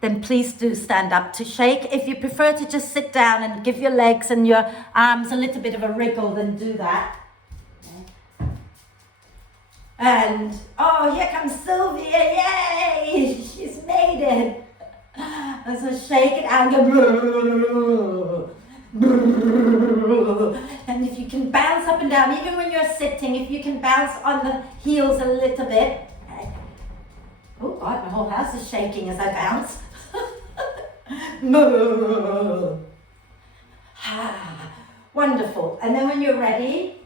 then please do stand up to shake. If you prefer to just sit down and give your legs and your arms a little bit of a wriggle, then do that. And, oh, here comes Sylvia, yay! She's made it. And so shake it out and go. And if you can bounce up and down, even when you're sitting, if you can bounce on the heels a little bit. Oh God, my whole house is shaking as I bounce. Wonderful. And then when you're ready,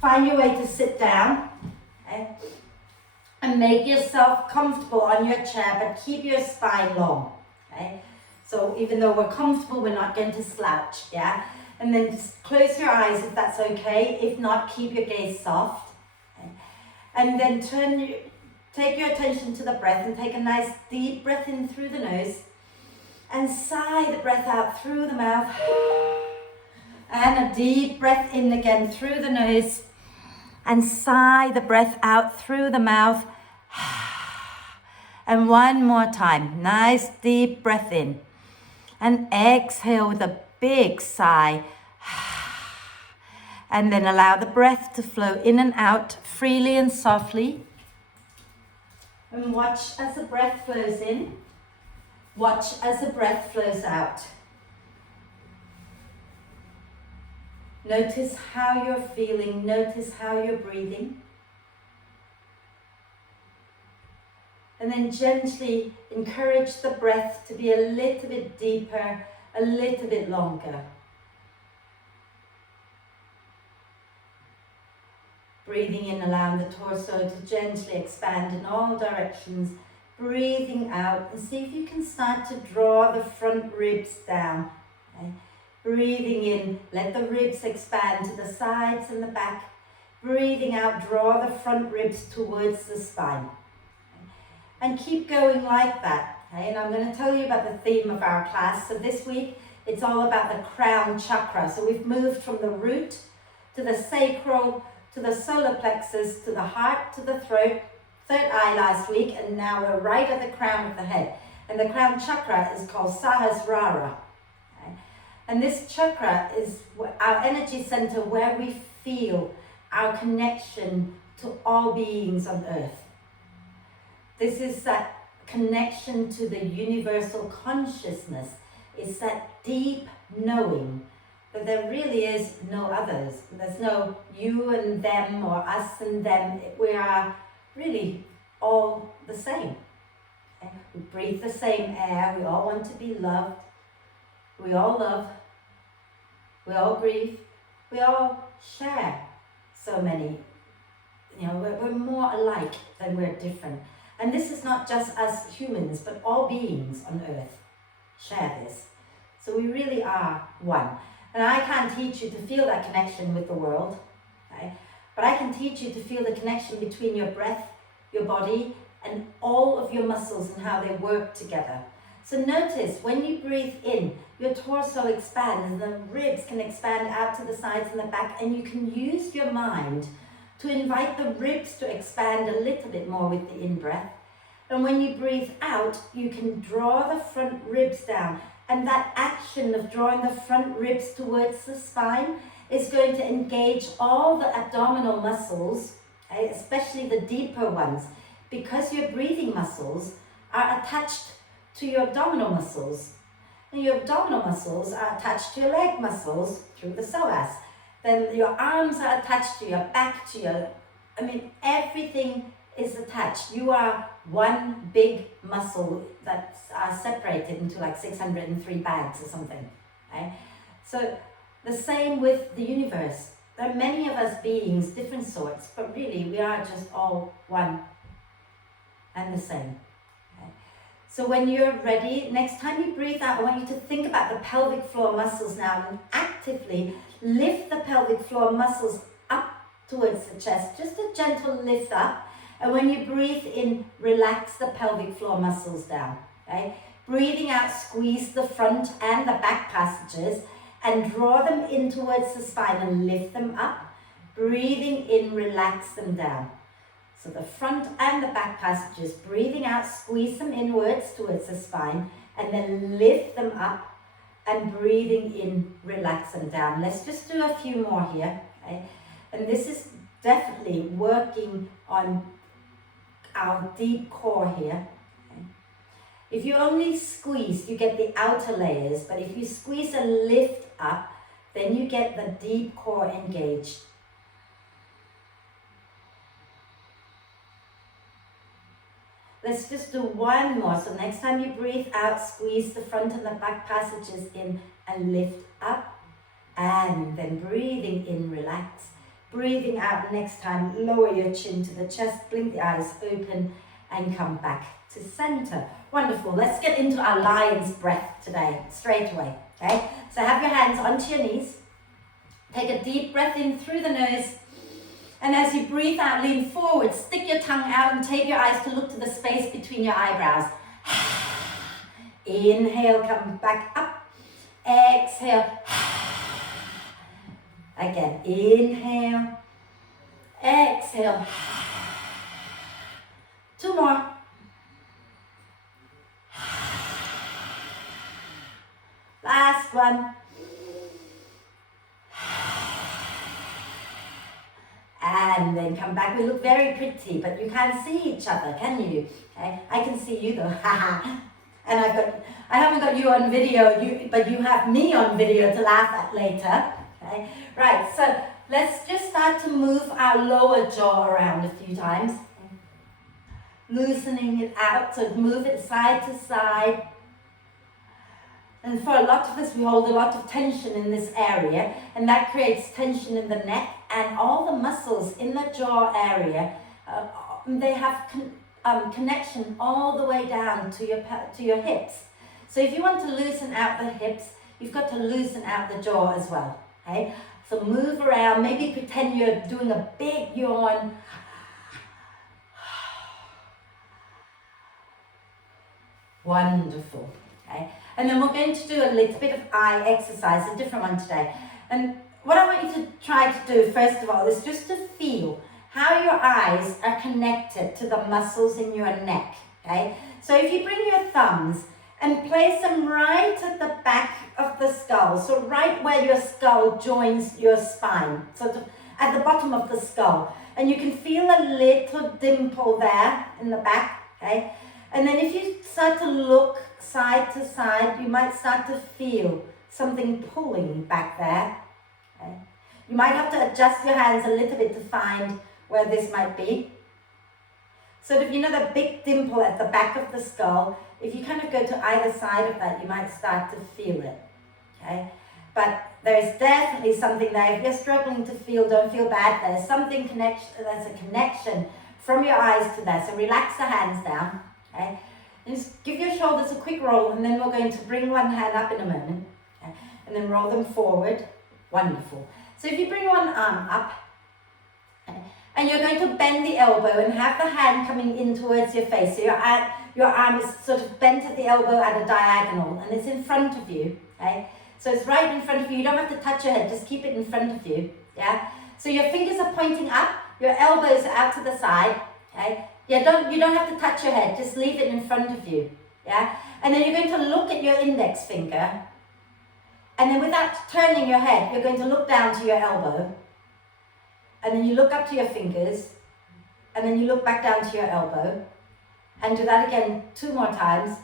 find your way to sit down. Okay? And make yourself comfortable on your chair, but keep your spine long. Okay? So even though we're comfortable, we're not going to slouch. Yeah? And then just close your eyes if that's okay. If not, keep your gaze soft. Okay? And then take your attention to the breath and take a nice deep breath in through the nose and sigh the breath out through the mouth. And a deep breath in again through the nose and sigh the breath out through the mouth. And one more time, nice deep breath in and exhale with a big sigh. And then allow the breath to flow in and out freely and softly. And watch as the breath flows in. Watch as the breath flows out. Notice how you're feeling. Notice how you're breathing. And then gently encourage the breath to be a little bit deeper, a little bit longer. Breathing in, allowing the torso to gently expand in all directions. Breathing out and see if you can start to draw the front ribs down. Okay? Breathing in, let the ribs expand to the sides and the back. Breathing out, draw the front ribs towards the spine. Okay? And keep going like that. Okay? And I'm going to tell you about the theme of our class. So this week, it's all about the crown chakra. So we've moved from the root to the sacral, to the solar plexus, to the heart, to the throat, third eye last week, and now we're right at the crown of the head. And the crown chakra is called Sahasrara. Okay? And this chakra is our energy center where we feel our connection to all beings on earth. This is that connection to the universal consciousness. It's that deep knowing that there really is no others. There's no you and them or us and them. We are really all the same. Okay? We breathe the same air. We all want to be loved. We all love. We all grieve. We all share so many. We're more alike than we're different. And this is not just us humans, but all beings on earth share this. So we really are one. And I can't teach you to feel that connection with the world, okay? But I can teach you to feel the connection between your breath, your body, and all of your muscles and how they work together. So notice when you breathe in, your torso expands and the ribs can expand out to the sides and the back, and you can use your mind to invite the ribs to expand a little bit more with the in-breath. And when you breathe out, you can draw the front ribs down. And that action of drawing the front ribs towards the spine is going to engage all the abdominal muscles, okay, especially the deeper ones, because your breathing muscles are attached to your abdominal muscles. And your abdominal muscles are attached to your leg muscles through the psoas. Then your arms are attached to your back, everything is attached. You are one big muscle that's separated into like 603 bags or something. Okay? So the same with the universe. There are many of us beings, different sorts, but really we are just all one and the same. Okay? So when you're ready, next time you breathe out, I want you to think about the pelvic floor muscles now and actively lift the pelvic floor muscles up towards the chest, just a gentle lift up. And when you breathe in, relax the pelvic floor muscles down, okay? Breathing out, squeeze the front and the back passages and draw them in towards the spine and lift them up. Breathing in, relax them down. So the front and the back passages, breathing out, squeeze them inwards towards the spine, and then lift them up, and breathing in, relax them down. Let's just do a few more here, okay? And this is definitely working on our deep core here. Okay? If you only squeeze, you get the outer layers, but if you squeeze and lift up, then you get the deep core engaged. Let's just do one more. So next time you breathe out, squeeze the front and the back passages in and lift up. And then breathing in, relax. Breathing out next time, lower your chin to the chest, blink the eyes open and come back to center. Wonderful. Let's get into our lion's breath today, straight away. Okay? So have your hands onto your knees. Take a deep breath in through the nose. And as you breathe out, lean forward, stick your tongue out and take your eyes to look to the space between your eyebrows. Inhale, come back up. Exhale. Again, inhale. Exhale. Two more. Last one. And then come back. We look very pretty, but you can't see each other, can you? Okay, I can see you though. And I haven't got you on video, but you have me on video to laugh at later. Okay, right. So let's just start to move our lower jaw around a few times, loosening it out. So move it side to side. And for a lot of us, we hold a lot of tension in this area, and that creates tension in the neck and all the muscles in the jaw area. They have connection all the way down to your hips. So if you want to loosen out the hips, you've got to loosen out the jaw as well. Okay? So move around, maybe pretend you're doing a big yawn. Wonderful. Okay? And then we're going to do a little bit of eye exercise, a different one today. And what I want you to try to do, first of all, is just to feel how your eyes are connected to the muscles in your neck, okay? So if you bring your thumbs and place them right at the back of the skull, so right where your skull joins your spine, sort of at the bottom of the skull, and you can feel a little dimple there in the back, okay? And then if you start to look side to side, you might start to feel something pulling back there. Okay? You might have to adjust your hands a little bit to find where this might be. So if you know the big dimple at the back of the skull, if you kind of go to either side of that, you might start to feel it. Okay? But there's definitely something there. If you're struggling to feel, don't feel bad. There's there's a connection from your eyes to there. So relax the hands down. Okay? And just give your shoulders a quick roll, and then we're going to bring one hand up in a moment. Okay? And then roll them forward. Wonderful. So if you bring one arm up, okay, and you're going to bend the elbow and have the hand coming in towards your face. So your arm is sort of bent at the elbow at a diagonal, and it's in front of you. Okay? So it's right in front of you. You don't have to touch your head, just keep it in front of you. Yeah? So your fingers are pointing up, your elbows are out to the side. Okay? Yeah, you don't have to touch your head, just leave it in front of you. Yeah? And then you're going to look at your index finger, and then without turning your head, you're going to look down to your elbow, and then you look up to your fingers, and then you look back down to your elbow, and do that again 2 more times.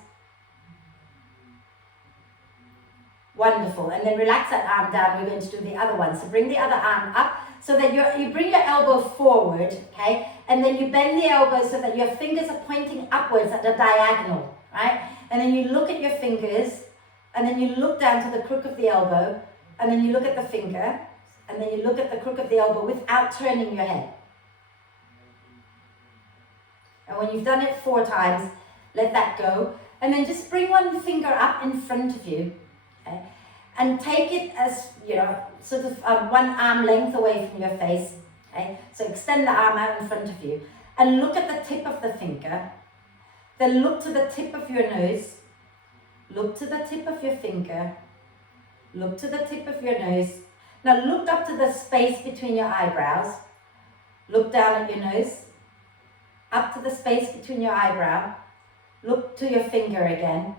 Wonderful. And then relax that arm down. We're going to do the other one. So bring the other arm up so that you bring your elbow forward, okay? And then you bend the elbow so that your fingers are pointing upwards at a diagonal, right? And then you look at your fingers, and then you look down to the crook of the elbow, and then you look at the finger, and then you look at the crook of the elbow without turning your head. And when you've done it 4 times, let that go. And then just bring one finger up in front of you, okay? And take it as, sort of one arm length away from your face, okay? So extend the arm out in front of you. And look at the tip of the finger. Then look to the tip of your nose. Look to the tip of your finger. Look to the tip of your nose. Now look up to the space between your eyebrows. Look down at your nose. up to the space between your eyebrow. Look to your finger again.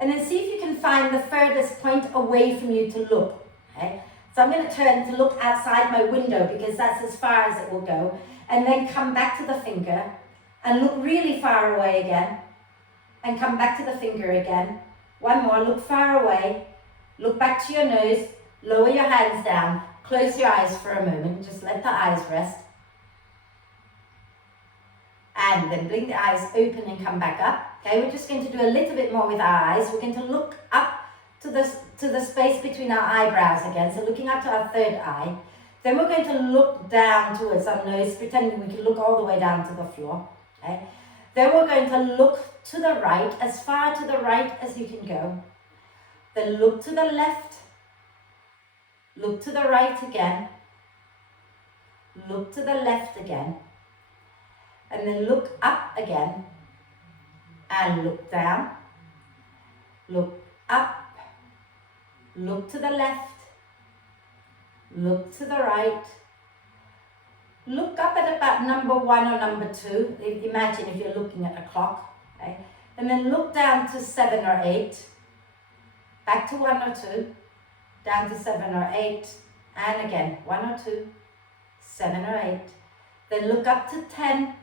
And then see if you can find the furthest point away from you to look. Okay? So I'm going to turn to look outside my window because that's as far as it will go. And then come back to the finger and look really far away again. And come back to the finger again. One more, look far away. Look back to your nose. Lower your hands down. Close your eyes for a moment. Just let the eyes rest. And then blink the eyes open and come back up. Okay, we're just going to do a little bit more with our eyes. We're going to look up to the space between our eyebrows again. So looking up to our third eye. Then we're going to look down towards our nose, pretending we can look all the way down to the floor. Okay. Then we're going to look to the right, as far to the right as you can go. Then look to the left. Look to the right again. Look to the left again. And then look up again. And look down. Look up. Look to the left. Look to the right. Look up at about number 1 or number 2. Imagine if you're looking at a clock. Okay? And then look down to 7 or 8. Back to 1 or 2. Down to 7 or 8. And again, 1 or 2. 7 or 8. Then look up to 10.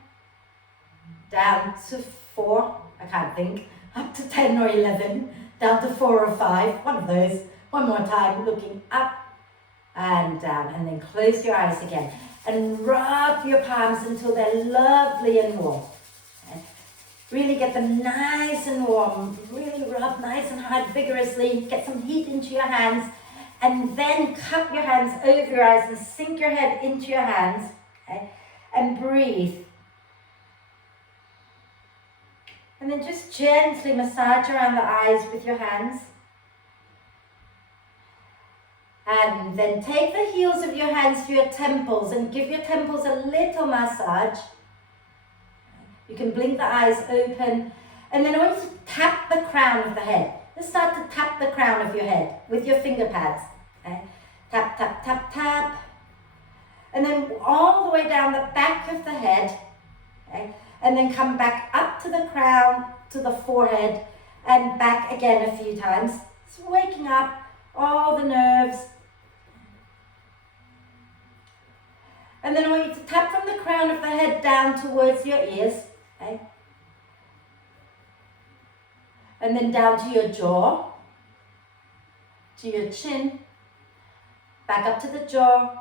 Down to 4. I can't think. Up to 10 or 11. Down to 4 or 5. One of those. One more time. Looking up and down. And then close your eyes again. And rub your palms until they're lovely and warm. Okay. Really get them nice and warm. Really rub nice and hard, vigorously. Get some heat into your hands. And then cup your hands over your eyes and sink your head into your hands. Okay. And breathe. And then just gently massage around the eyes with your hands. And then take the heels of your hands to your temples and give your temples a little massage. You can blink the eyes open. And then I want you to tap the crown of the head. Let's start to tap the crown of your head with your finger pads. Okay? Tap, tap, tap, tap. And then all the way down the back of the head. Okay? And then come back up to the crown, to the forehead, and back again a few times. It's waking up all the nerves. And then I want you to tap from the crown of the head down towards your ears. Okay? And then down to your jaw, to your chin, back up to the jaw,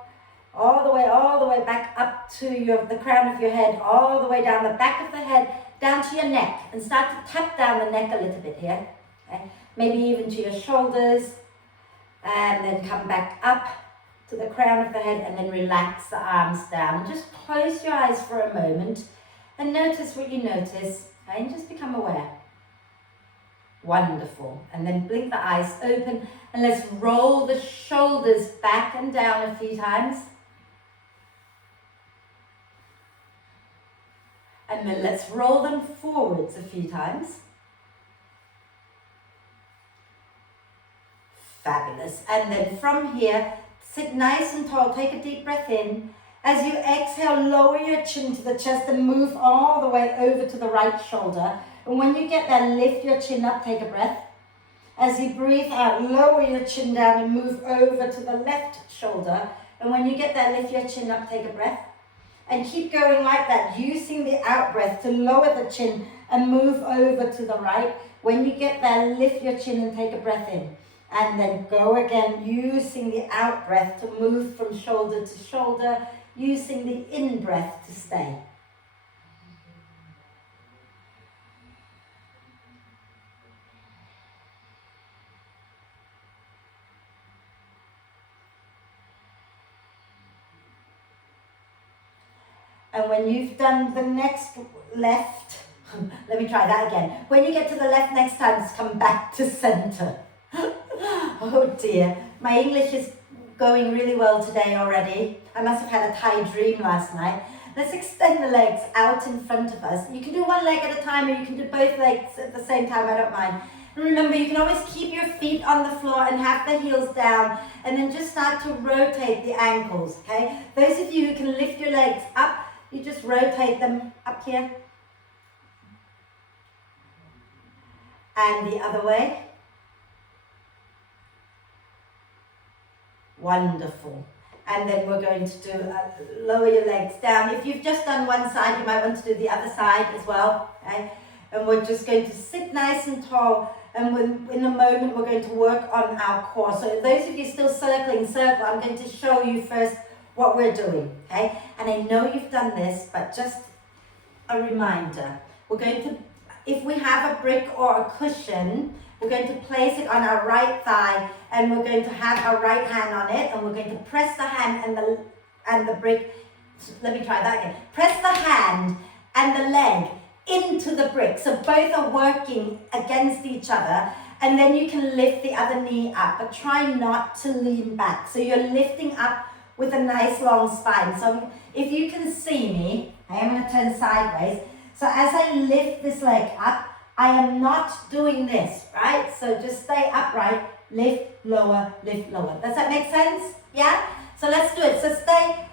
all the way back up to the crown of your head, all the way down the back of the head, down to your neck. And start to tap down the neck a little bit here. Okay? Maybe even to your shoulders. And then come back up to the crown of the head and then relax the arms down. And just close your eyes for a moment and notice what you notice. Okay? And just become aware. Wonderful. And then blink the eyes open and let's roll the shoulders back and down a few times. And then let's roll them forwards a few times. Fabulous. And then from here, sit nice and tall. Take a deep breath in. As you exhale, lower your chin to the chest and move all the way over to the right shoulder. And when you get there, lift your chin up, take a breath. As you breathe out, lower your chin down and move over to the left shoulder. And when you get there, lift your chin up, take a breath. And keep going like that, using the out breath to lower the chin and move over to the right. When you get there, lift your chin and take a breath in. And then go again, using the out breath to move from shoulder to shoulder, using the in breath to stay. And when you've done the next left, let me try that again. When you get to the left next time, just come back to center. Oh dear, my English is going really well today already. I must have had a Thai dream last night. Let's extend the legs out in front of us. You can do one leg at a time or you can do both legs at the same time, I don't mind. And remember, you can always keep your feet on the floor and have the heels down and then just start to rotate the ankles, okay? Those of you who can lift your legs up, you just rotate them up here And the other way. Wonderful. And then we're going to do, lower your legs down. If you've just done one side, you might want to do the other side as well. Okay? And we're just going to sit nice and tall. And in a moment, we're going to work on our core. So those of you still circling, circle, I'm going to show you first what we're doing. Okay? And I know you've done this, but just a reminder. We're going to, if we have a brick or a cushion, we're going to place it on our right thigh, and we're going to have our right hand on it, and we're going to press the hand and the brick. Let me try that again. Press the hand and the leg into the brick, so both are working against each other, and then you can lift the other knee up, but try not to lean back. So you're lifting up with a nice long spine. So if you can see me, I am going to turn sideways. So as I lift this leg up, I am not doing this, right? So just stay upright, lift, lower, lift, lower. Does that make sense? Yeah? So let's do it. So stay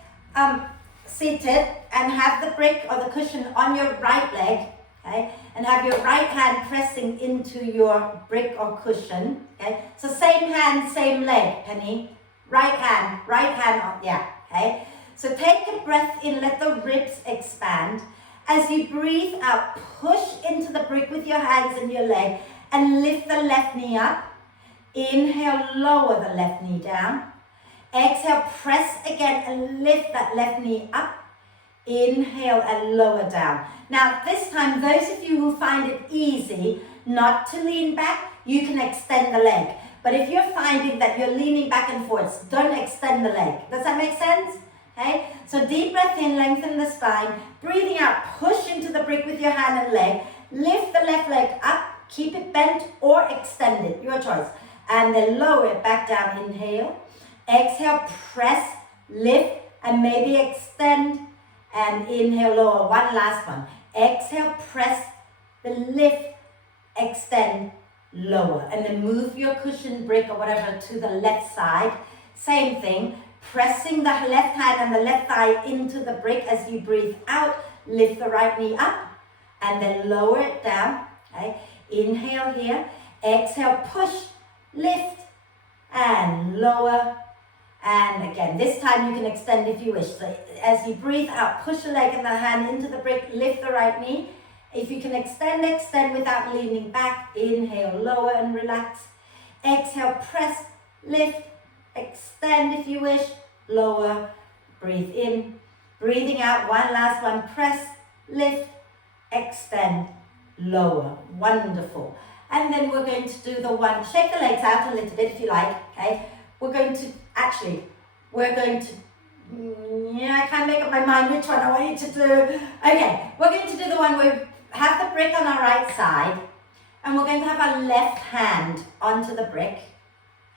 seated and have the brick or the cushion on your right leg, okay? And have your right hand pressing into your brick or cushion, okay? So same hand, same leg, Penny. Right hand on, yeah, okay? So take a breath in, let the ribs expand. As you breathe out, push into the brick with your hands and your leg and lift the left knee up. Inhale, lower the left knee down. Exhale, press again and lift that left knee up. Inhale and lower down. Now this time, those of you who find it easy not to lean back, you can extend the leg. But if you're finding that you're leaning back and forwards, don't extend the leg. Does that make sense? Okay, so deep breath in, lengthen the spine. Breathing out, push into the brick with your hand and leg. Lift the left leg up, keep it bent or extend it, your choice. And then lower it back down, inhale. Exhale, press, lift, and maybe extend. And inhale, lower, one last one. Exhale, press, the lift, extend, lower. And then move your cushion, brick, or whatever to the left side. Same thing. Pressing the left hand and the left thigh into the brick as you breathe out. Lift the right knee up and then lower it down. Okay? Inhale here. Exhale, push, lift, and lower. And again, this time you can extend if you wish. So as you breathe out, push the leg and the hand into the brick. Lift the right knee. If you can extend, extend without leaning back. Inhale, lower and relax. Exhale, press, lift, extend if you wish, lower, breathe in, breathing out, one last one, press, lift, extend, lower, wonderful. And then we're going to do the one, shake the legs out a little bit if you like, okay? We're going to, I can't make up my mind which one I want you to do. Okay, we're going to do the one where we have the brick on our right side, and we're going to have our left hand onto the brick.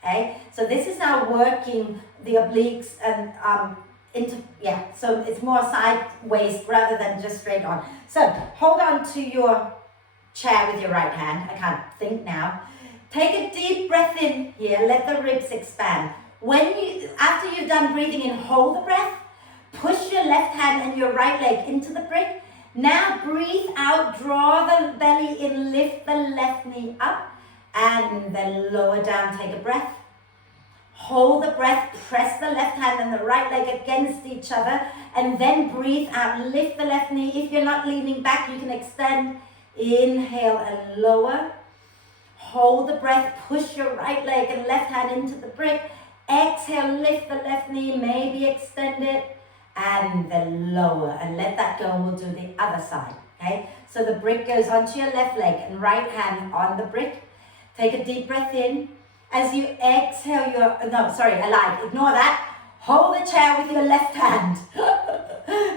Okay, so this is now working the obliques and so it's more sideways rather than just straight on. So hold on to your chair with your right hand. I can't think now. Take a deep breath in here, let the ribs expand. After you've done breathing in, hold the breath, push your left hand and your right leg into the brick. Now breathe out, draw the belly in, lift the left knee up. And then lower down, take a breath. Hold the breath, press the left hand and the right leg against each other, and then breathe out, lift the left knee. If you're not leaning back, you can extend. Inhale and lower. Hold the breath, push your right leg and left hand into the brick. Exhale, lift the left knee, maybe extend it, and then lower. And let that go, and we'll do the other side, okay? So the brick goes onto your left leg and right hand on the brick. Take a deep breath in. As you exhale ignore that. Hold the chair with your left hand.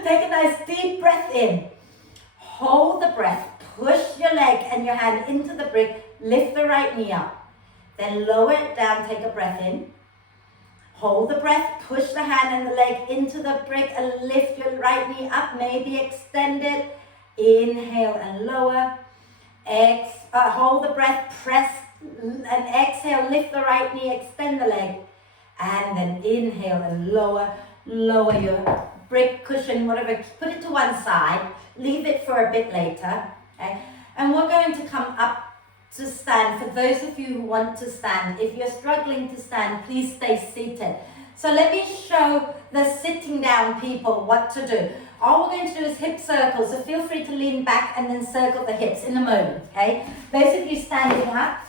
Take a nice deep breath in. Hold the breath. Push your leg and your hand into the brick. Lift the right knee up. Then lower it down. Take a breath in. Hold the breath. Push the hand and the leg into the brick and lift your right knee up. Maybe extend it. Inhale and lower. Hold the breath. Press and exhale, lift the right knee, extend the leg, and then inhale and lower your brick, cushion, whatever, put it to one side, leave it for a bit later, okay? And we're going to come up to stand. For those of you who want to stand, if you're struggling to stand, please stay seated. So let me show the sitting down people what to do. All we're going to do is hip circles, so feel free to lean back and then circle the hips in a moment, okay? Those of you standing up,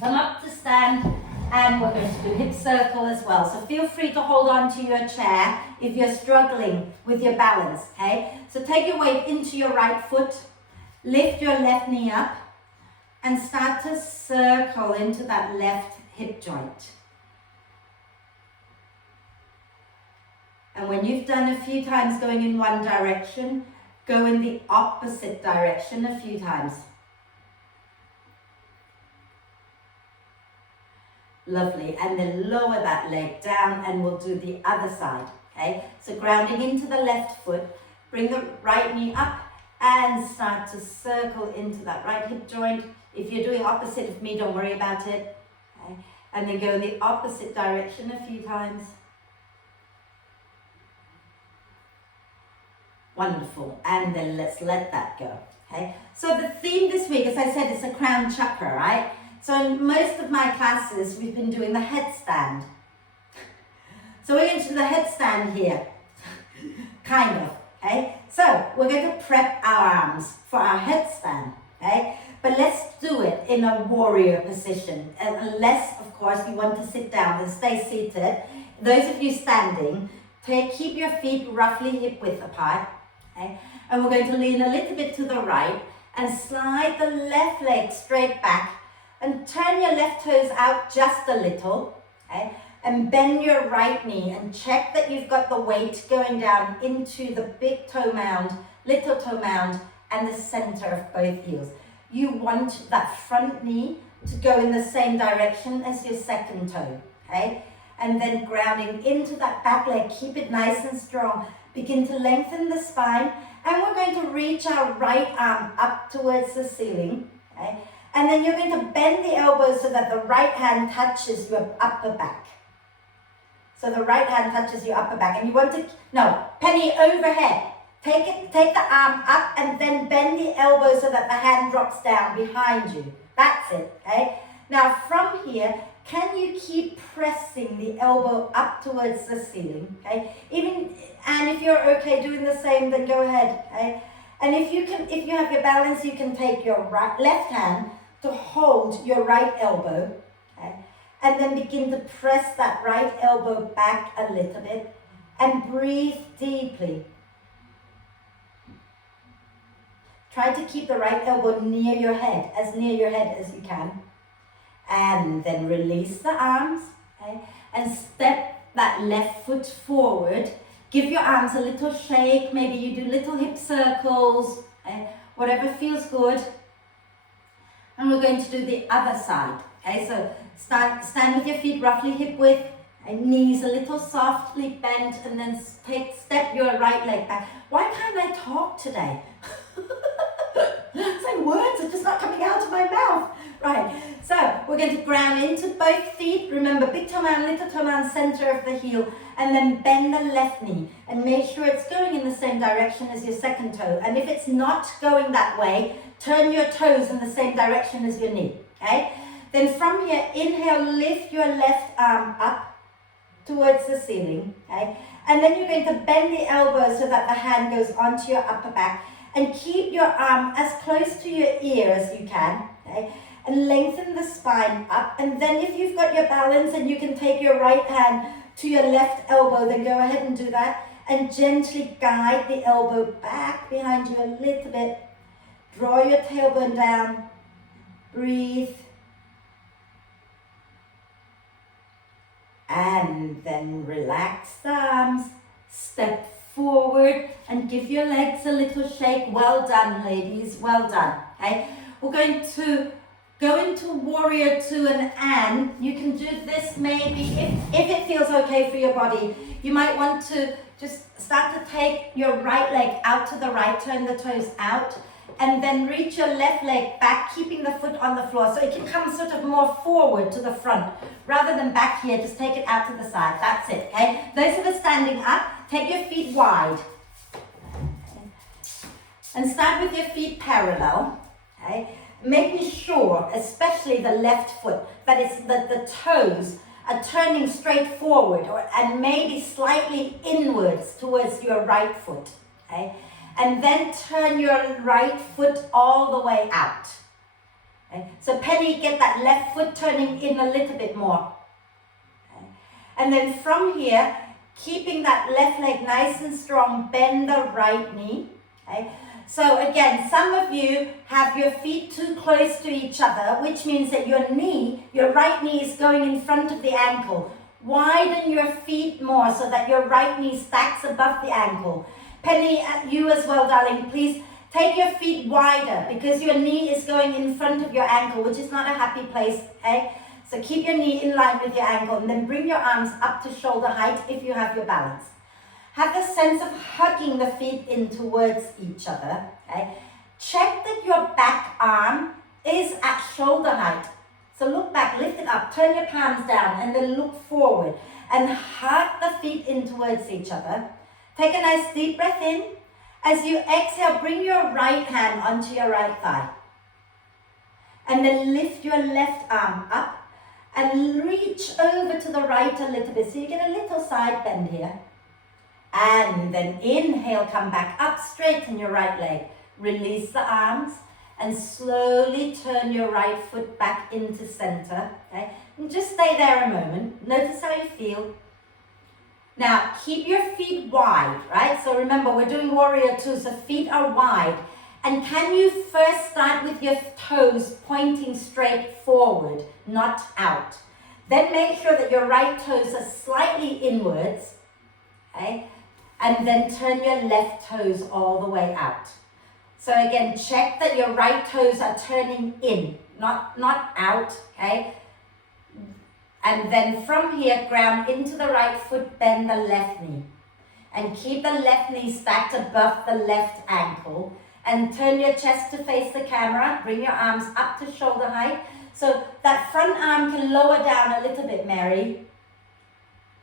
come up to stand, and we're going to do hip circle as well. So feel free to hold on to your chair if you're struggling with your balance, okay? So take your weight into your right foot, lift your left knee up, and start to circle into that left hip joint. And when you've done a few times going in one direction, go in the opposite direction a few times. Lovely. And then lower that leg down and we'll do the other side. Okay? So grounding into the left foot, bring the right knee up and start to circle into that right hip joint. If you're doing opposite of me, don't worry about it. Okay? And then go in the opposite direction a few times. Wonderful. And then let's let that go. Okay? So the theme this week, as I said, is the crown chakra, right? So in most of my classes, we've been doing the headstand. So we're going to do the headstand here. Kind of. Okay? So we're going to prep our arms for our headstand. Okay? But let's do it in a warrior position. And unless, of course, you want to sit down, then stay seated. Those of you standing, keep your feet roughly hip width apart. Okay? And we're going to lean a little bit to the right and slide the left leg straight back and turn your left toes out just a little. Okay? And bend your right knee and check that you've got the weight going down into the big toe mound, little toe mound, and the center of both heels. You want that front knee to go in the same direction as your second toe. Okay? And then grounding into that back leg, keep it nice and strong. Begin to lengthen the spine, and we're going to reach our right arm up towards the ceiling. Okay? And then you're going to bend the elbows so that the right hand touches your upper back. So the right hand touches your upper back, and you want to, penny overhead. Take the arm up and then bend the elbow so that the hand drops down behind you. That's it, okay? Now from here, can you keep pressing the elbow up towards the ceiling, okay? And if you're okay doing the same, then go ahead, okay? And if you have your balance, you can take your left hand to hold your right elbow, okay? And then begin to press that right elbow back a little bit and breathe deeply. Try to keep the right elbow near your head as you can. And then release the arms, okay? And step that left foot forward. Give your arms a little shake. Maybe you do little hip circles, okay? Whatever feels good. And we're going to do the other side. Okay, so stand with your feet roughly hip width, and knees a little softly bent, and then step your right leg back. Why can't I talk today? It's like words are just not coming out of my mouth. Right, so we're going to ground into both feet. Remember, big toe mound, little toe mound, center of the heel, and then bend the left knee and make sure it's going in the same direction as your second toe. And if it's not going that way, turn your toes in the same direction as your knee, okay? Then from here, inhale, lift your left arm up towards the ceiling, okay? And then you're going to bend the elbow so that the hand goes onto your upper back, and keep your arm as close to your ear as you can, okay? And lengthen the spine up. And then if you've got your balance and you can take your right hand to your left elbow, then go ahead and do that. And gently guide the elbow back behind you a little bit. Draw your tailbone down. Breathe. And then relax the arms. Step forward and give your legs a little shake. Well done, ladies. Well done. Okay. We're going to go into warrior two, and you can do this maybe if it feels okay for your body. You might want to just start to take your right leg out to the right, turn the toes out, and then reach your left leg back, keeping the foot on the floor. So it can come sort of more forward to the front rather than back here. Just take it out to the side. That's it, okay? Those of us standing up, take your feet wide. Okay. And start with your feet parallel, okay? making sure, especially the left foot, that the toes are turning straight forward and maybe slightly inwards towards your right foot. Okay? And then turn your right foot all the way out. Okay? So Penny, get that left foot turning in a little bit more. Okay? And then from here, keeping that left leg nice and strong, bend the right knee. Okay? So again, some of you have your feet too close to each other, which means that your right knee is going in front of the ankle. Widen your feet more so that your right knee stacks above the ankle. Penny, you as well, darling, please take your feet wider because your knee is going in front of your ankle, which is not a happy place, okay? So keep your knee in line with your ankle and then bring your arms up to shoulder height if you have your balance. Have the sense of hugging the feet in towards each other, okay? Check that your back arm is at shoulder height. So look back, lift it up, turn your palms down and then look forward and hug the feet in towards each other. Take a nice deep breath in. As you exhale, bring your right hand onto your right thigh. And then lift your left arm up and reach over to the right a little bit. So you get a little side bend here. And then inhale, come back up, straighten your right leg. Release the arms and slowly turn your right foot back into center. Okay? And just stay there a moment. Notice how you feel. Now, keep your feet wide, right? So remember, we're doing warrior two, so feet are wide. And can you first start with your toes pointing straight forward, not out? Then make sure that your right toes are slightly inwards, okay? And then turn your left toes all the way out. So again, check that your right toes are turning in, not out, okay? And then from here, ground into the right foot, bend the left knee. And keep the left knee stacked above the left ankle. And turn your chest to face the camera. Bring your arms up to shoulder height. So that front arm can lower down a little bit, Mary.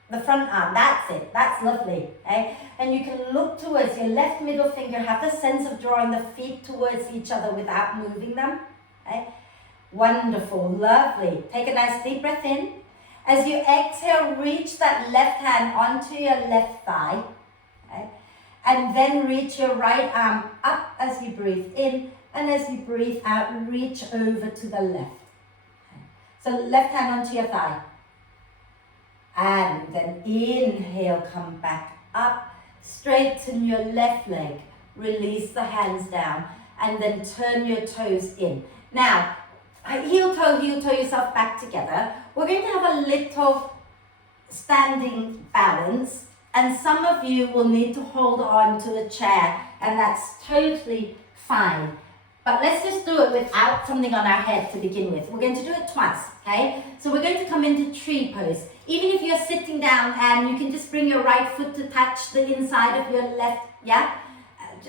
The front arm, that's it. That's lovely. Okay? And you can look towards your left middle finger. Have the sense of drawing the feet towards each other without moving them. Okay? Wonderful, lovely. Take a nice deep breath in. As you exhale, reach that left hand onto your left thigh. Okay? And then reach your right arm up as you breathe in. And as you breathe out, reach over to the left. Okay? So left hand onto your thigh. And then inhale, come back up. Straighten your left leg. Release the hands down. And then turn your toes in. Now, heel toe yourself back together. We're going to have a little standing balance, and some of you will need to hold on to the chair, and that's totally fine. But let's just do it without something on our head to begin with. We're going to do it twice, okay? So we're going to come into tree pose. Even if you're sitting down, and you can just bring your right foot to touch the inside of your left, yeah?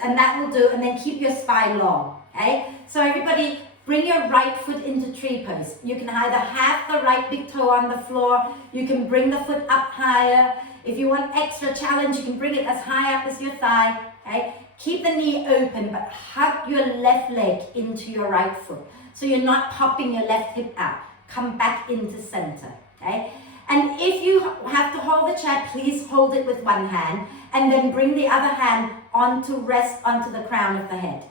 And that will do, and then keep your spine long, okay? So everybody, bring your right foot into tree pose. You can either have the right big toe on the floor, you can bring the foot up higher. If you want extra challenge, you can bring it as high up as your thigh, okay? Keep the knee open, but hug your left leg into your right foot. So you're not popping your left hip out. Come back into center, okay? And if you have to hold the chair, please hold it with one hand, and then bring the other hand rest onto the crown of the head.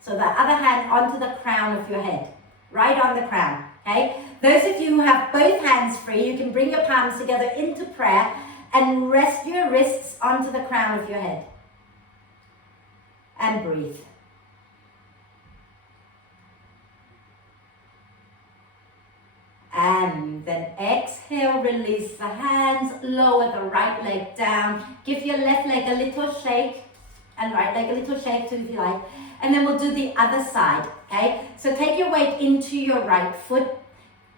So the other hand onto the crown of your head, right on the crown, okay? Those of you who have both hands free, you can bring your palms together into prayer and rest your wrists onto the crown of your head. And breathe. And then exhale, release the hands, lower the right leg down, give your left leg a little shake, and right leg a little shake too if you like. And then we'll do the other side, okay? So take your weight into your right foot.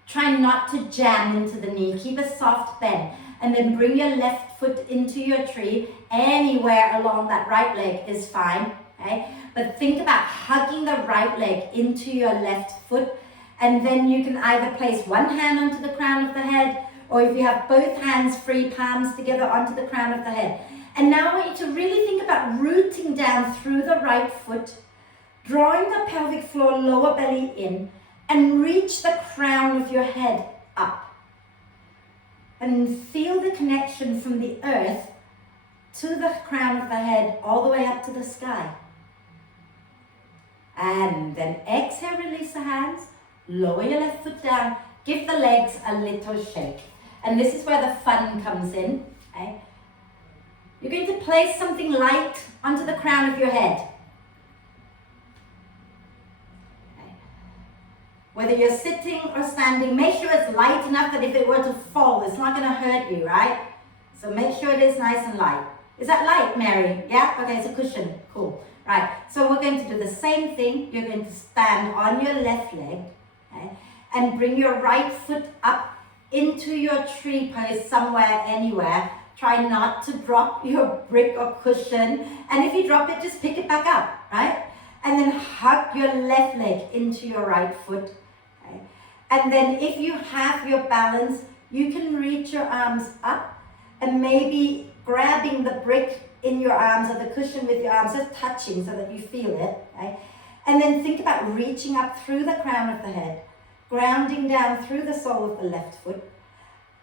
Try not to jam into the knee. Keep a soft bend. And then bring your left foot into your tree. Anywhere along that right leg is fine, okay? But think about hugging the right leg into your left foot. And then you can either place one hand onto the crown of the head, or if you have both hands free, palms together onto the crown of the head. And now I want you to really think about rooting down through the right foot, drawing the pelvic floor, lower belly in, and reach the crown of your head up. And feel the connection from the earth to the crown of the head, all the way up to the sky. And then exhale, release the hands, lower your left foot down, give the legs a little shake. And this is where the fun comes in. Okay? You're going to place something light onto the crown of your head. Okay? Whether you're sitting or standing, make sure it's light enough that if it were to fall, it's not going to hurt you, right? So make sure it is nice and light. Is that light, Mary? Yeah? Okay, it's a cushion. Cool. Right, so we're going to do the same thing. You're going to stand on your left leg, okay, and bring your right foot up into your tree pose somewhere, anywhere. Try not to drop your brick or cushion. And if you drop it, just pick it back up, right? And then hug your left leg into your right foot. Okay? And then if you have your balance, you can reach your arms up and maybe grabbing the brick in your arms or the cushion with your arms, just touching so that you feel it. Okay? And then think about reaching up through the crown of the head, grounding down through the sole of the left foot.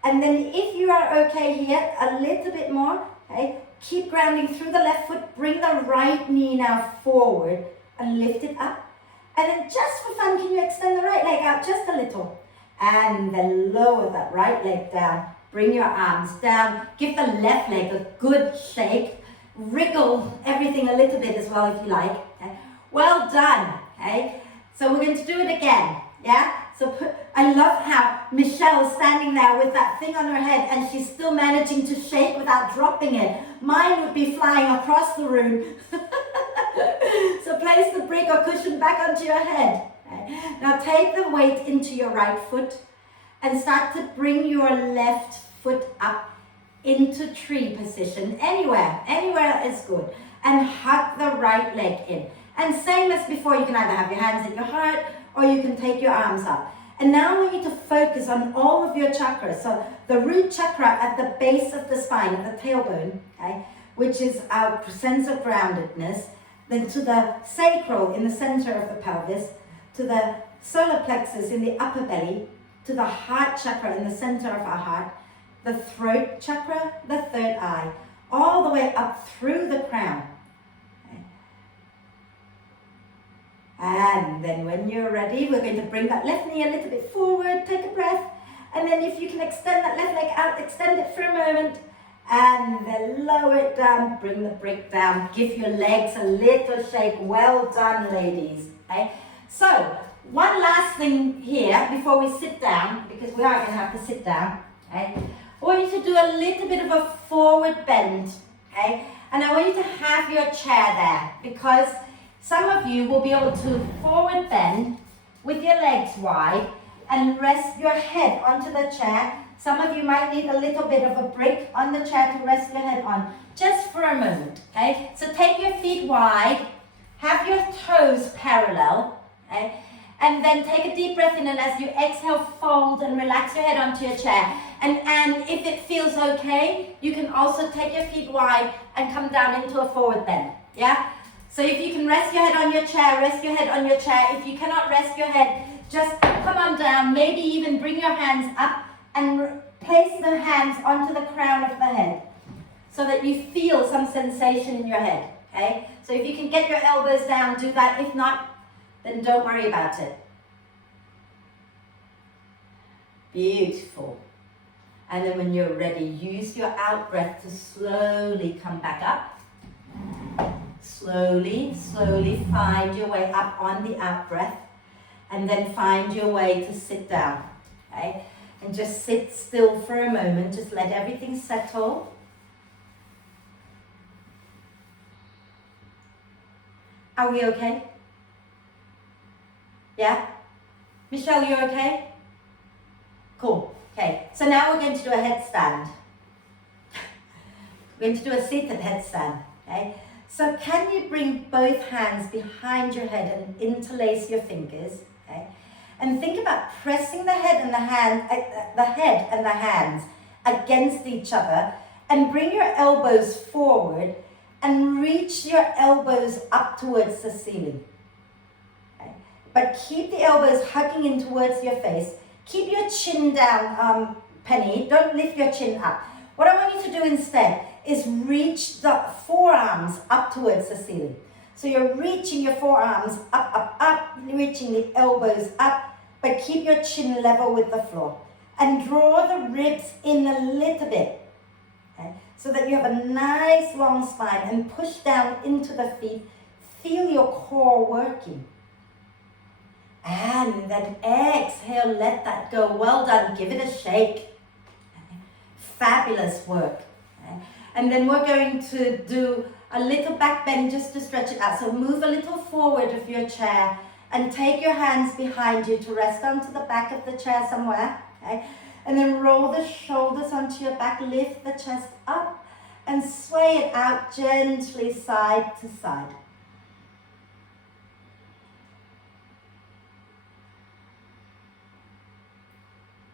And then if you are okay here, a little bit more, okay, keep grounding through the left foot, bring the right knee now forward and lift it up. And then just for fun, can you extend the right leg out just a little? And then lower that right leg down. Bring your arms down. Give the left leg a good shake. Wriggle everything a little bit as well if you like. Okay? Well done. Okay? So we're going to do it again. Yeah? So I love how Michelle is standing there with that thing on her head and she's still managing to shake without dropping it. Mine would be flying across the room. So place the brick or cushion back onto your head. Okay? Now take the weight into your right foot and start to bring your left foot up into tree position. Anywhere is good. And hug the right leg in. And same as before, you can either have your hands at your heart or you can take your arms up. And now I want you to focus on all of your chakras. So the root chakra at the base of the spine, at the tailbone, okay, which is our sense of groundedness. Then to the sacral in the center of the pelvis, to the solar plexus in the upper belly, to the heart chakra in the center of our heart, the throat chakra, the third eye, all the way up through the crown. Okay. And then when you're ready, we're going to bring that left knee a little bit forward, take a breath, and then if you can extend that left leg out, extend it for a moment, and then lower it down, bring the brick down, give your legs a little shake. Well done, ladies. Okay. So, one last thing here before we sit down, because we are going to have to sit down. Okay. I want you to do a little bit of a forward bend, okay? And I want you to have your chair there because some of you will be able to forward bend with your legs wide and rest your head onto the chair. Some of you might need a little bit of a brick on the chair to rest your head on, just for a moment, okay? So take your feet wide, have your toes parallel, okay? And then take a deep breath in, and as you exhale, fold and relax your head onto your chair. And if it feels okay, you can also take your feet wide and come down into a forward bend, yeah? So if you can rest your head on your chair, rest your head on your chair. If you cannot rest your head, just come on down, maybe even bring your hands up and place the hands onto the crown of the head so that you feel some sensation in your head, okay? So if you can get your elbows down, do that. If not, then don't worry about it. Beautiful. And then when you're ready, use your out breath to slowly come back up. Slowly, slowly find your way up on the out breath. And then find your way to sit down. Okay? And just sit still for a moment. Just let everything settle. Are we okay? Yeah? Michelle, you okay? Cool. Okay, so now we're going to do a headstand. We're going to do a seated headstand. Okay? So can you bring both hands behind your head and interlace your fingers? Okay? And think about pressing the head and the hands against each other, and bring your elbows forward and reach your elbows up towards the ceiling. but keep the elbows hugging in towards your face. Keep your chin down, Penny. Don't lift your chin up. What I want you to do instead is reach the forearms up towards the ceiling. So you're reaching your forearms up, up, up, reaching the elbows up, but keep your chin level with the floor. And draw the ribs in a little bit, okay? So that you have a nice long spine, and push down into the feet. Feel your core working. And then exhale, let that go. Well done, give it a shake. Okay. Fabulous work. Okay. And then we're going to do a little back bend just to stretch it out. So move a little forward of your chair and take your hands behind you to rest onto the back of the chair somewhere. Okay. And then roll the shoulders onto your back, lift the chest up and sway it out gently side to side.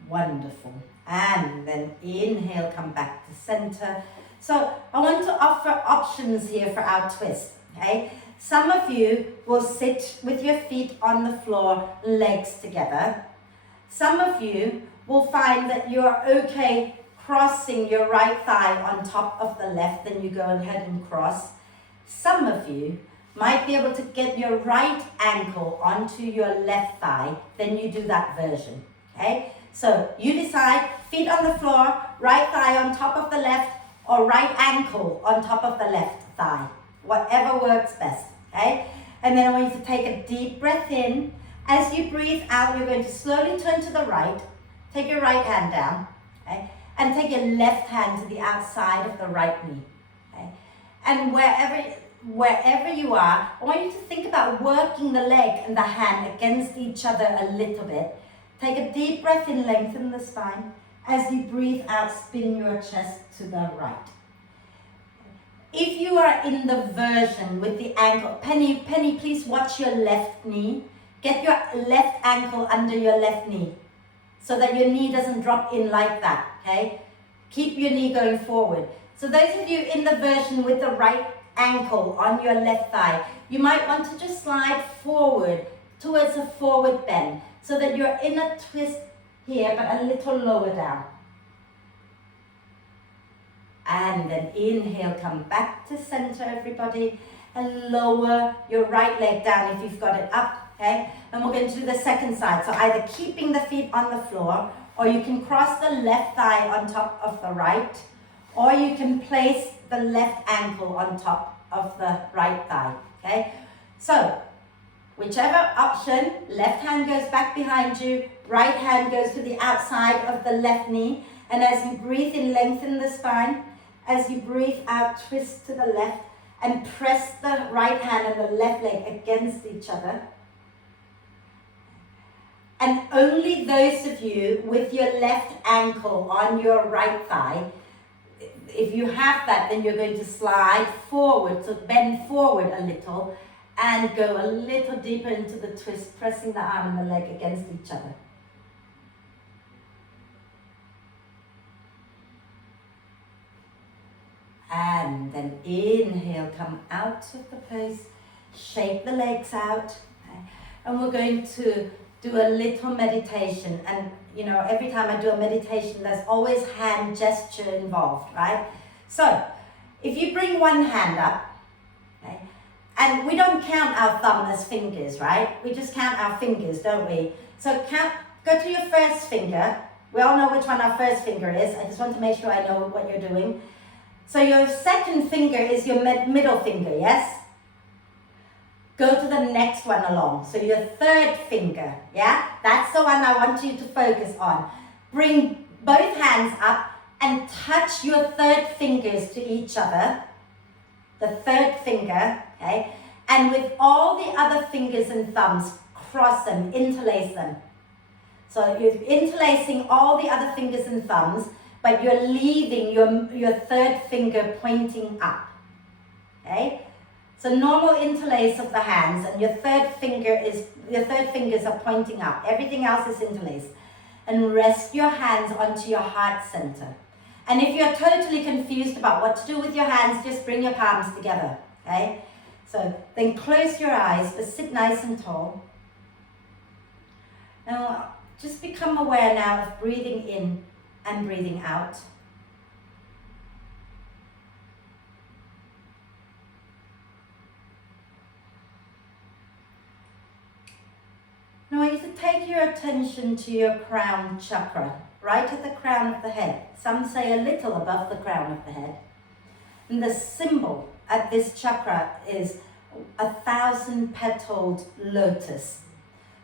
Wonderful. And then inhale, come back to center. So I want to offer options here for our twist, okay? Some of you will sit with your feet on the floor, legs together. Some of you will find that you're okay crossing your right thigh on top of the left, then you go ahead and cross. Some of you might be able to get your right ankle onto your left thigh, then you do that version, okay? So you decide, feet on the floor, right thigh on top of the left, or right ankle on top of the left thigh. Whatever works best, okay? And then I want you to take a deep breath in. As you breathe out, you're going to slowly turn to the right. Take your right hand down, okay? And take your left hand to the outside of the right knee, okay? And wherever you are, I want you to think about working the leg and the hand against each other a little bit. Take a deep breath in, lengthen the spine. As you breathe out, spin your chest to the right. If you are in the version with the ankle, Penny, please watch your left knee. Get your left ankle under your left knee so that your knee doesn't drop in like that, okay? Keep your knee going forward. So those of you in the version with the right ankle on your left thigh, you might want to just slide forward towards a forward bend so that you're in a twist here, but a little lower down. And then inhale, come back to center, everybody, and lower your right leg down if you've got it up, okay? And we're going to do the second side. So either keeping the feet on the floor, or you can cross the left thigh on top of the right, or you can place the left ankle on top of the right thigh, okay? So, whichever option, left hand goes back behind you, right hand goes to the outside of the left knee, and as you breathe in, lengthen the spine. As you breathe out, twist to the left and press the right hand and the left leg against each other. And only those of you with your left ankle on your right thigh, if you have that, then you're going to slide forward, so bend forward a little and go a little deeper into the twist, pressing the arm and the leg against each other. And then inhale, come out of the pose, shake the legs out, okay? And we're going to do a little meditation. And you know, every time I do a meditation, there's always hand gesture involved, right? So, if you bring one hand up, okay, and we don't count our thumb as fingers, right? We just count our fingers, don't we? So go to your first finger. We all know which one our first finger is. I just want to make sure I know what you're doing. So your second finger is your middle finger, yes? Go to the next one along. So your third finger, yeah? That's the one I want you to focus on. Bring both hands up and touch your third fingers to each other. The third finger, okay? And with all the other fingers and thumbs, cross them, interlace them. So you're interlacing all the other fingers and thumbs, but you're leaving your third finger pointing up, okay? So normal interlace of the hands, and your third fingers are pointing up. Everything else is interlaced. And rest your hands onto your heart center. And if you're totally confused about what to do with your hands, just bring your palms together, okay? So then close your eyes, but sit nice and tall. And just become aware now of breathing in and breathing out. Now I want you to take your attention to your crown chakra, right at the crown of the head. Some say a little above the crown of the head. And the symbol at this chakra is 1,000-petaled lotus.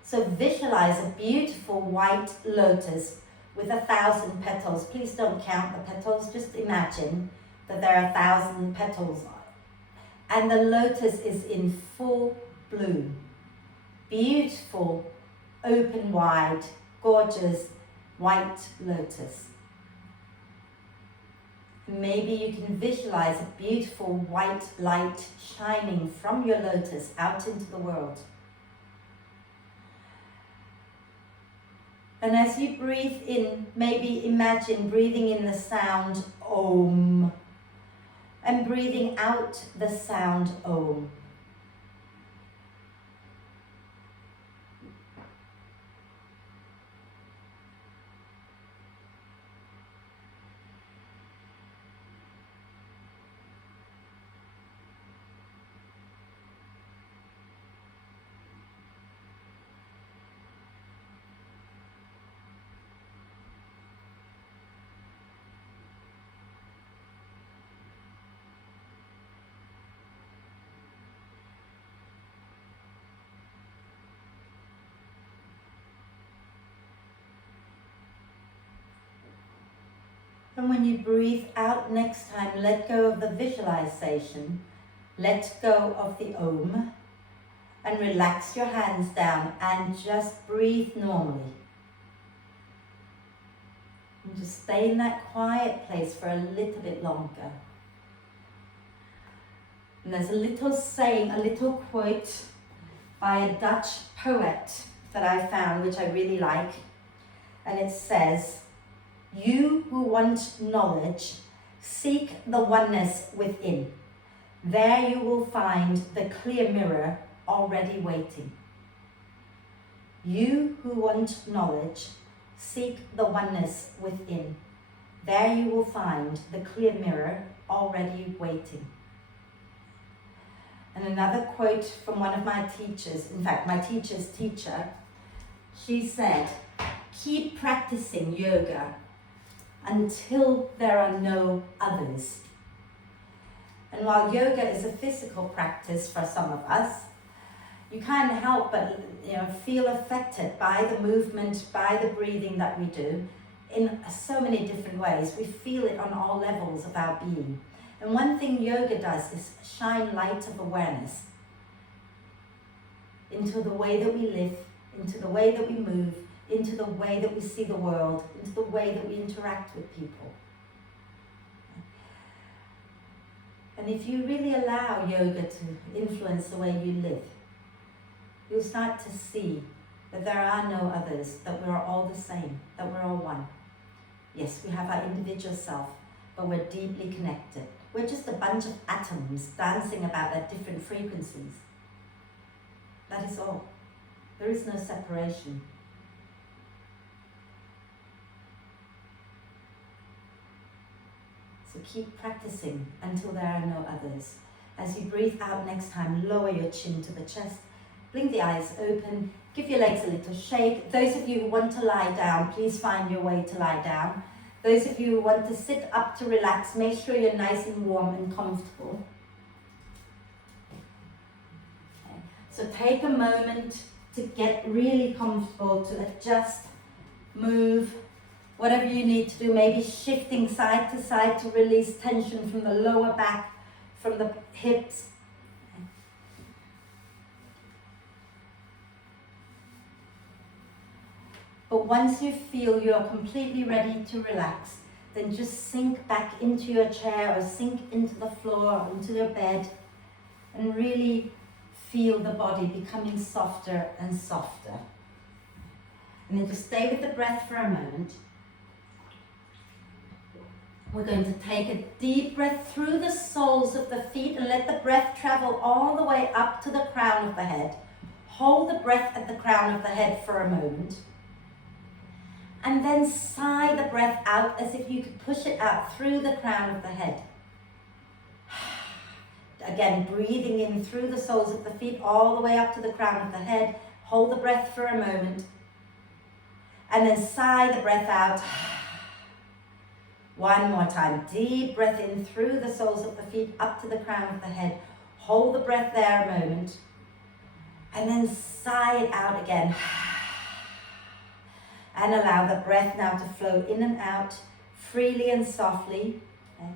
So visualize a beautiful white lotus with 1,000 petals. Please don't count the petals, just imagine that there are 1,000 petals. And the lotus is in full bloom. Beautiful, open wide, gorgeous white lotus. Maybe you can visualize a beautiful white light shining from your lotus out into the world. And as you breathe in, maybe imagine breathing in the sound Om and breathing out the sound Om. And when you breathe out next time, let go of the visualization, let go of the Om, and relax your hands down and just breathe normally. And just stay in that quiet place for a little bit longer. And there's a little saying, a little quote by a Dutch poet that I found, which I really like. And it says, "You who want knowledge, seek the oneness within. There you will find the clear mirror already waiting." You who want knowledge, seek the oneness within. There you will find the clear mirror already waiting. And another quote from one of my teachers, in fact, my teacher's teacher, she said, "Keep practicing yoga until there are no others." And while yoga is a physical practice for some of us, you can't help but feel affected by the movement, by the breathing that we do in so many different ways. We feel it on all levels of our being. And one thing yoga does is shine light of awareness into the way that we live, into the way that we move, into the way that we see the world, into the way that we interact with people. And if you really allow yoga to influence the way you live, you'll start to see that there are no others, that we're all the same, that we're all one. Yes, we have our individual self, but we're deeply connected. We're just a bunch of atoms dancing about at different frequencies. That is all. There is no separation. So keep practicing until there are no others. As you breathe out next time, lower your chin to the chest, blink the eyes open, give your legs a little shake. Those of you who want to lie down, please find your way to lie down. Those of you who want to sit up to relax, make sure you're nice and warm and comfortable. Okay. So take a moment to get really comfortable, to adjust, move, whatever you need to do, maybe shifting side to side to release tension from the lower back, from the hips. But once you feel you're completely ready to relax, then just sink back into your chair or sink into the floor or into your bed and really feel the body becoming softer and softer. And then just stay with the breath for a moment. We're going to take a deep breath through the soles of the feet and let the breath travel all the way up to the crown of the head. Hold the breath at the crown of the head for a moment. And then sigh the breath out as if you could push it out through the crown of the head. Again, breathing in through the soles of the feet all the way up to the crown of the head. Hold the breath for a moment. And then sigh the breath out. One more time. Deep breath in through the soles of the feet up to the crown of the head. Hold the breath there a moment. And then sigh it out again. And allow the breath now to flow in and out freely and softly. Okay?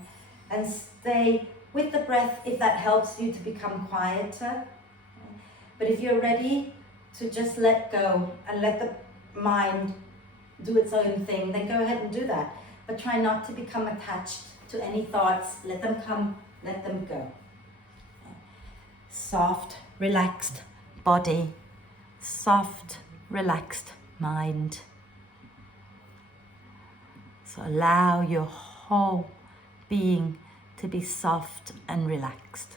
And stay with the breath if that helps you to become quieter. Okay? But if you're ready to just let go and let the mind do its own thing, then go ahead and do that. But try not to become attached to any thoughts. Let them come, let them go. Okay? Soft, relaxed body, soft, relaxed mind. So allow your whole being to be soft and relaxed.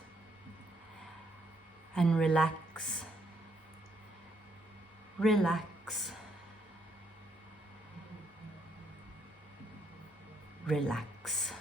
And relax, relax, relax.